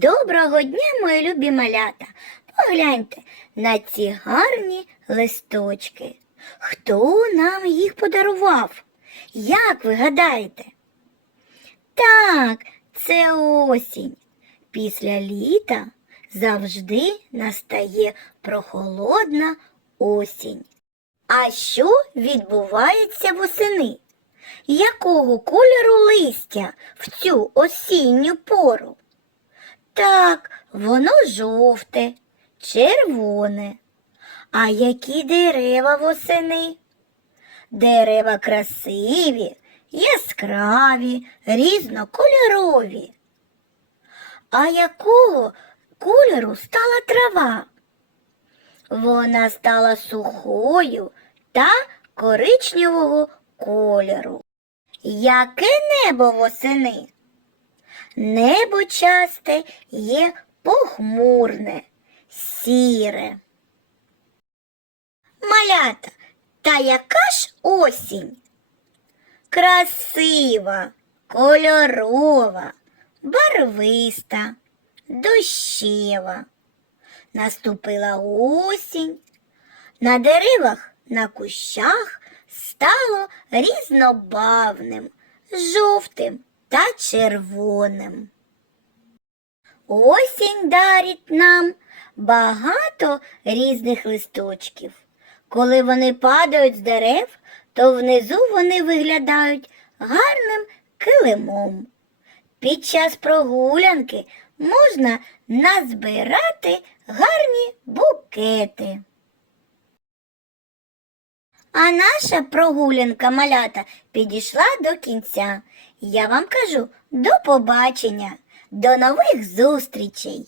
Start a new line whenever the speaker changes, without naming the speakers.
Доброго дня, мої любі малята. Погляньте на ці гарні листочки. Хто нам їх подарував? Як ви гадаєте? Так, це осінь. Після літа завжди настає прохолодна осінь. А що відбувається восени? Якого кольору листя в цю осінню пору? Так, воно жовте, червоне. А які дерева восени? Дерева красиві, яскраві, різнокольорові. А якого кольору стала трава? Вона стала сухою та коричневого кольору. Яке небо восени? Небо часте є похмурне, сіре. Малята, та яка ж осінь? Красива, кольорова, барвиста, дощева. Наступила осінь. На деревах, на кущах стало різнобавним, жовтим та червоним. Осінь дарить нам багато різних листочків. Коли вони падають з дерев, то внизу вони виглядають гарним килимом. Під час прогулянки можна назбирати гарні букети. А наша прогулянка малята підійшла до кінця. Я вам кажу до побачення, до нових зустрічей!